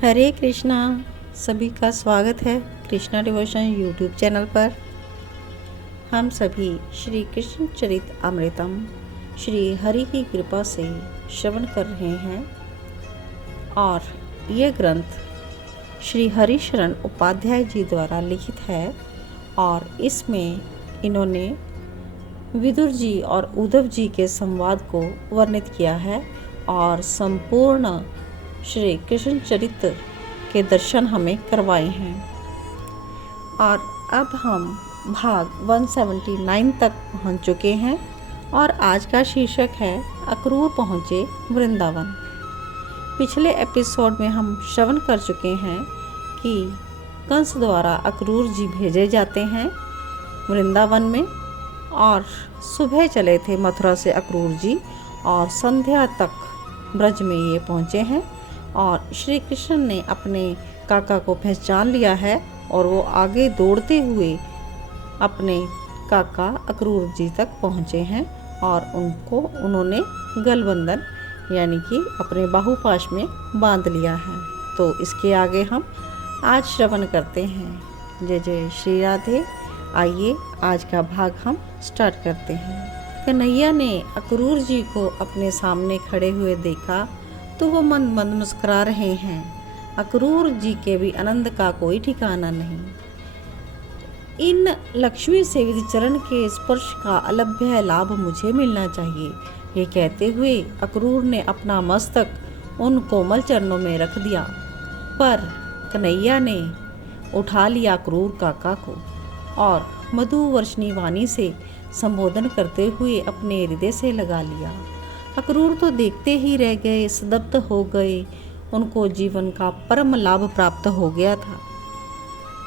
हरे कृष्णा। सभी का स्वागत है कृष्णा डिवोशन यूट्यूब चैनल पर। हम सभी श्री कृष्ण चरित अमृतम श्री हरि की कृपा से श्रवण कर रहे हैं और ये ग्रंथ श्री हरिशरण उपाध्याय जी द्वारा लिखित है और इसमें इन्होंने विदुर जी और उद्धव जी के संवाद को वर्णित किया है और संपूर्ण श्री कृष्ण चरित्र के दर्शन हमें करवाए हैं। और अब हम भाग 179 तक पहुंच चुके हैं और आज का शीर्षक है अक्रूर पहुँचे वृंदावन। पिछले एपिसोड में हम श्रवण कर चुके हैं कि कंस द्वारा अक्रूर जी भेजे जाते हैं वृंदावन में और सुबह चले थे मथुरा से अक्रूर जी और संध्या तक ब्रज में ये पहुँचे हैं और श्री कृष्ण ने अपने काका को पहचान लिया है और वो आगे दौड़ते हुए अपने काका अक्रूर जी तक पहुँचे हैं और उन्होंने गलबंधन यानी कि अपने बाहुपाश में बांध लिया है। तो इसके आगे हम आज श्रवण करते हैं। जय जय श्री राधे। आइए आज का भाग हम स्टार्ट करते हैं। कन्हैया ने अक्रूर जी को अपने सामने खड़े हुए देखा तो वो मन मंद मुस्कुरा रहे हैं। अक्रूर जी के भी आनंद का कोई ठिकाना नहीं। इन लक्ष्मी सेवित चरण के स्पर्श का अलभ्य लाभ मुझे मिलना चाहिए, ये कहते हुए अक्रूर ने अपना मस्तक उन कोमल चरणों में रख दिया। पर कन्हैया ने उठा लिया अक्रूर काका को और मधु वर्षणी वाणी से संबोधन करते हुए अपने हृदय से लगा लिया। अक्रूर तो देखते ही रह गए, स्तब्ध हो गए। उनको जीवन का परम लाभ प्राप्त हो गया था।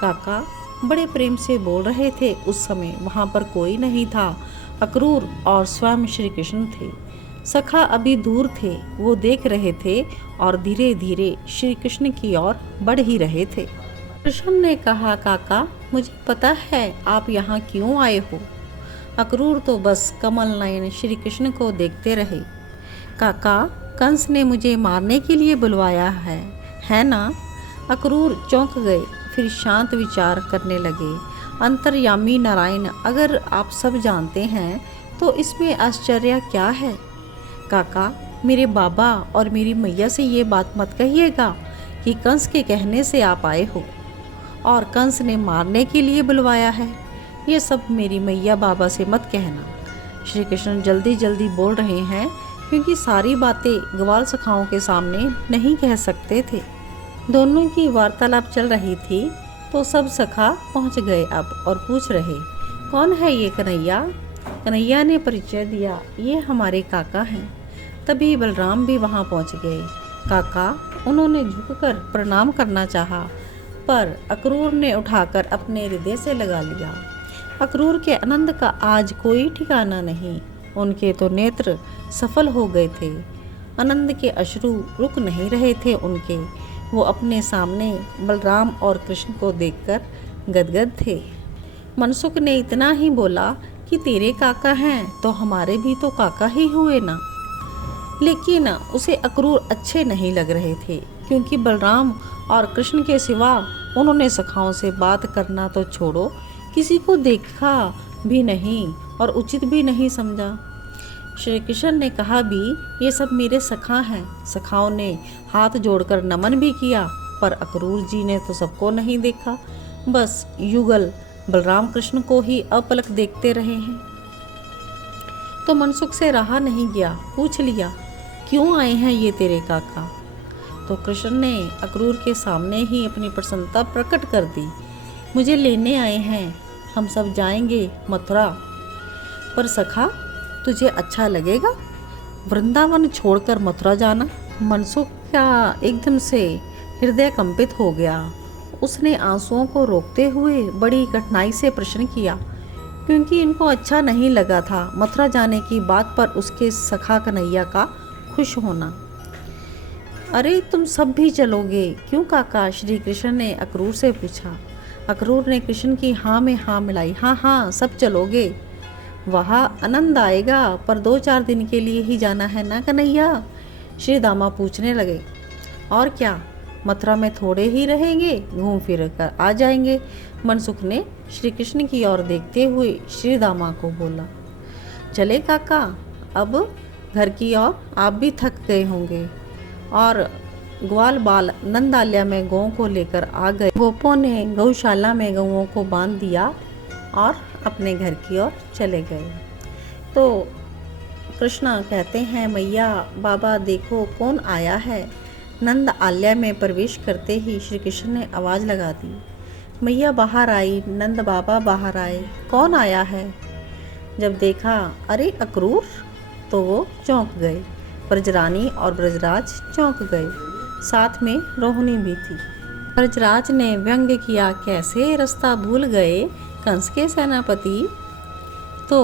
काका बड़े प्रेम से बोल रहे थे। उस समय वहाँ पर कोई नहीं था। अक्रूर और स्वयं श्री कृष्ण थे। सखा अभी दूर थे, वो देख रहे थे और धीरे धीरे श्री कृष्ण की ओर बढ़ ही रहे थे। कृष्ण ने कहा, काका मुझे पता है आप यहाँ क्यों आए हो। अक्रूर तो बस कमल नयन श्री कृष्ण को देखते रहे। काका कंस ने मुझे मारने के लिए बुलवाया है ना। अक्रूर चौंक गए, फिर शांत विचार करने लगे। अंतर्यामी नारायण अगर आप सब जानते हैं तो इसमें आश्चर्य क्या है। काका मेरे बाबा और मेरी मैया से ये बात मत कहिएगा कि कंस के कहने से आप आए हो और कंस ने मारने के लिए बुलवाया है। ये सब मेरी मैया बाबा से मत कहना। श्री कृष्ण जल्दी जल्दी बोल रहे हैं क्योंकि सारी बातें ग्वाल सखाओं के सामने नहीं कह सकते थे। दोनों की वार्तालाप चल रही थी तो सब सखा पहुंच गए अब और पूछ रहे, कौन है ये कन्हैया। कन्हैया ने परिचय दिया, ये हमारे काका हैं। तभी बलराम भी वहां पहुंच गए। काका उन्होंने झुककर प्रणाम करना चाहा पर अक्रूर ने उठाकर अपने हृदय से लगा लिया। अक्रूर के आनंद का आज कोई ठिकाना नहीं। उनके तो नेत्र सफल हो गए थे। आनंद के अश्रु रुक नहीं रहे थे उनके। वो अपने सामने बलराम और कृष्ण को देखकर गदगद थे। मनसुख ने इतना ही बोला कि तेरे काका हैं तो हमारे भी तो काका ही हुए ना। लेकिन उसे अक्रूर अच्छे नहीं लग रहे थे क्योंकि बलराम और कृष्ण के सिवा उन्होंने सखाओं से बात करना तो छोड़ो, किसी को देखा भी नहीं और उचित भी नहीं समझा। श्री कृष्ण ने कहा भी ये सब मेरे सखा हैं। सखाओं ने हाथ जोड़कर नमन भी किया पर अक्रूर जी ने तो सबको नहीं देखा, बस युगल बलराम कृष्ण को ही अपलक देखते रहे हैं। तो मनसुख से रहा नहीं गया, पूछ लिया, क्यों आए हैं ये तेरे काका। तो कृष्ण ने अक्रूर के सामने ही अपनी प्रसन्नता प्रकट कर दी। मुझे लेने आए हैं, हम सब जाएंगे मथुरा। पर सखा तुझे अच्छा लगेगा वृंदावन छोड़कर मथुरा जाना। मनसुख का एकदम से हृदय कंपित हो गया। उसने आंसुओं को रोकते हुए बड़ी कठिनाई से प्रश्न किया क्योंकि इनको अच्छा नहीं लगा था मथुरा जाने की बात पर उसके सखा कन्हैया का खुश होना। अरे तुम सब भी चलोगे क्यों काका, श्री कृष्ण ने अक्रूर से पूछा। अक्रूर ने कृष्ण की हाँ में हाँ मिलाई। हाँ हाँ सब चलोगे, वहाँ आनंद आएगा पर 2-4 दिन के लिए ही जाना है ना कन्हैया। श्री दामा पूछने लगे, और क्या मथुरा में थोड़े ही रहेंगे, घूम फिर कर आ जाएंगे। मनसुख ने श्री कृष्ण की ओर देखते हुए श्री दामा को बोला, चले काका, अब घर की ओर आप भी थक गए होंगे। और ग्वाल बाल नंदाल्या में गौं को लेकर आ गए। गोपों ने गौशाला में गौओं को बांध दिया और अपने घर की ओर चले गए। तो कृष्णा कहते हैं, मैया बाबा देखो कौन आया है। नंद आल्या में प्रवेश करते ही श्री कृष्ण ने आवाज़ लगा दी। मैया बाहर आई, नंद बाबा बाहर आए, कौन आया है। जब देखा अरे अक्रूर, तो वो चौंक गए। ब्रजरानी और ब्रजराज चौंक गए, साथ में रोहिणी भी थी। ब्रजराज ने व्यंग्य किया, कैसे रास्ता भूल गए कंस के सेनापति। तो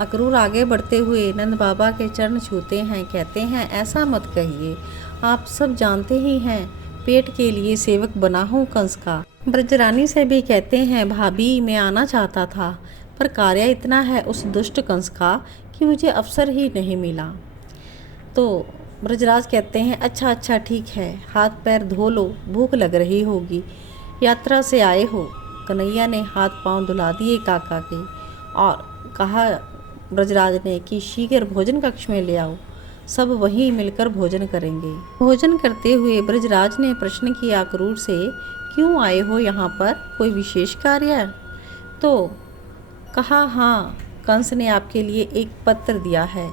अक्रूर आगे बढ़ते हुए नंद बाबा के चरण छूते हैं, कहते हैं ऐसा मत कहिए, आप सब जानते ही हैं पेट के लिए सेवक बना हूँ कंस का। ब्रजरानी से भी कहते हैं, भाभी मैं आना चाहता था पर कार्य इतना है उस दुष्ट कंस का कि मुझे अवसर ही नहीं मिला। तो ब्रजराज कहते हैं, अच्छा अच्छा ठीक है, हाथ पैर धो लो, भूख लग रही होगी, यात्रा से आए हो। कन्हैया ने हाथ पांव धुला दिए काका के और कहा ब्रजराज ने कि शीघ्र भोजन कक्ष में ले आओ, सब वहीं मिलकर भोजन करेंगे। भोजन करते हुए ब्रजराज ने प्रश्न किया अक्रूर से, क्यों आए हो यहाँ पर, कोई विशेष कार्य। तो कहा हाँ, कंस ने आपके लिए एक पत्र दिया है।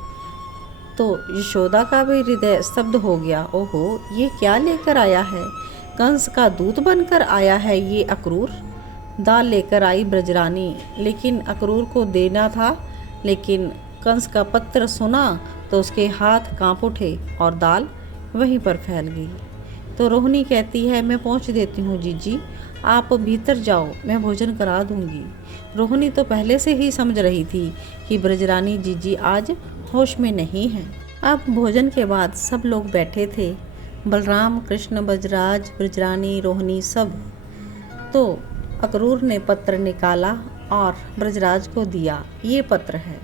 तो यशोदा का भी हृदय स्तब्ध हो गया, ओहो ये क्या लेकर आया है, कंस का दूत बनकर आया है ये अक्रूर। दाल लेकर आई ब्रजरानी, लेकिन अक्रूर को देना था, लेकिन कंस का पत्र सुना तो उसके हाथ कांप उठे और दाल वहीं पर फैल गई। तो रोहिणी कहती है, मैं पहुंच देती हूँ जीजी, आप भीतर जाओ, मैं भोजन करा दूंगी। रोहिणी तो पहले से ही समझ रही थी कि ब्रजरानी जीजी आज होश में नहीं है। अब भोजन के बाद सब लोग बैठे थे, बलराम, कृष्ण, ब्रजराज, ब्रजरानी, रोहिणी सब। तो अक्रूर ने पत्र निकाला और ब्रजराज को दिया, ये पत्र है।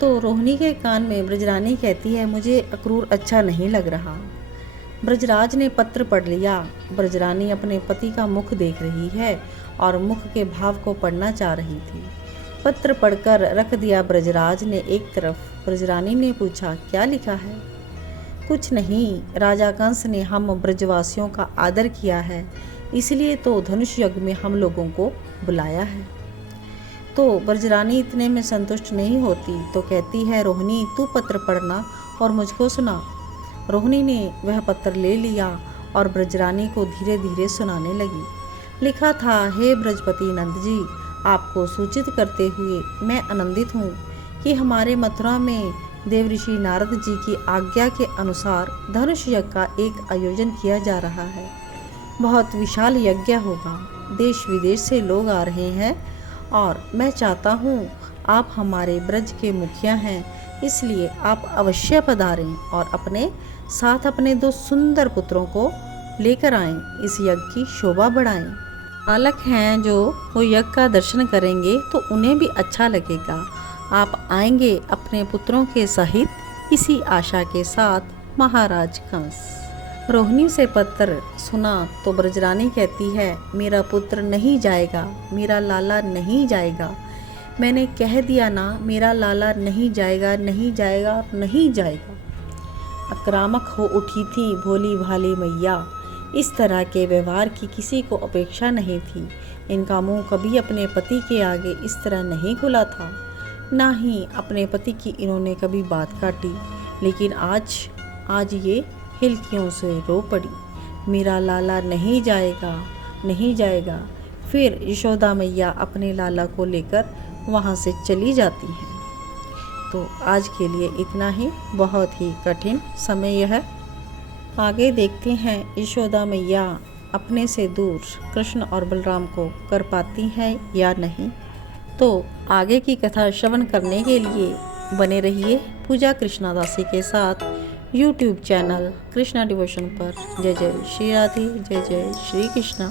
तो रोहिणी के कान में ब्रजरानी कहती है, मुझे अक्रूर अच्छा नहीं लग रहा। ब्रजराज ने पत्र पढ़ लिया। ब्रजरानी अपने पति का मुख देख रही है और मुख के भाव को पढ़ना चाह रही थी। पत्र पढ़कर रख दिया ब्रजराज ने एक तरफ। ब्रजरानी ने पूछा, क्या लिखा है। कुछ नहीं, राजा कंस ने हम ब्रजवासियों का आदर किया है, इसलिए तो धनुष यज्ञ में हम लोगों को बुलाया है। तो ब्रजरानी इतने में संतुष्ट नहीं होती, तो कहती है, रोहिणी तू पत्र पढ़ना और मुझको सुना। रोहिणी ने वह पत्र ले लिया और ब्रजरानी को धीरे धीरे सुनाने लगी। लिखा था, हे ब्रजपति नंद जी, आपको सूचित करते हुए मैं आनंदित हूँ कि हमारे मथुरा में देवऋषि नारद जी की आज्ञा के अनुसार धनुष यज्ञ का एक आयोजन किया जा रहा है। बहुत विशाल यज्ञ होगा, देश विदेश से लोग आ रहे हैं और मैं चाहता हूँ आप हमारे ब्रज के मुखिया हैं, इसलिए आप अवश्य पधारें और अपने साथ अपने 2 सुंदर पुत्रों को लेकर आएं, इस यज्ञ की शोभा बढ़ाएं। बालक हैं जो वो यज्ञ का दर्शन करेंगे तो उन्हें भी अच्छा लगेगा। आप आएंगे अपने पुत्रों के सहित, इसी आशा के साथ महाराज कंस। रोहिणी से पत्र सुना तो ब्रजरानी कहती है, मेरा पुत्र नहीं जाएगा, मेरा लाला नहीं जाएगा। मैंने कह दिया ना, मेरा लाला नहीं जाएगा, नहीं जाएगा, नहीं जाएगा। आक्रामक हो उठी थी भोली भाली मैया। इस तरह के व्यवहार की किसी को अपेक्षा नहीं थी। इनका मुंह कभी अपने पति के आगे इस तरह नहीं खुला था, ना ही अपने पति की इन्होंने कभी बात काटी। लेकिन आज ये हिलकियों से रो पड़ी, मेरा लाला नहीं जाएगा, नहीं जाएगा। फिर यशोदा मैया अपने लाला को लेकर वहाँ से चली जाती हैं। तो आज के लिए इतना ही, बहुत ही कठिन समय यह। आगे देखते हैं यशोदा मैया अपने से दूर कृष्ण और बलराम को कर पाती हैं या नहीं। तो आगे की कथा श्रवण करने के लिए बने रहिए पूजा कृष्णादासी के साथ YouTube चैनल कृष्णा डिवोशन पर। जय जय श्री राधे, जय जय श्री कृष्णा।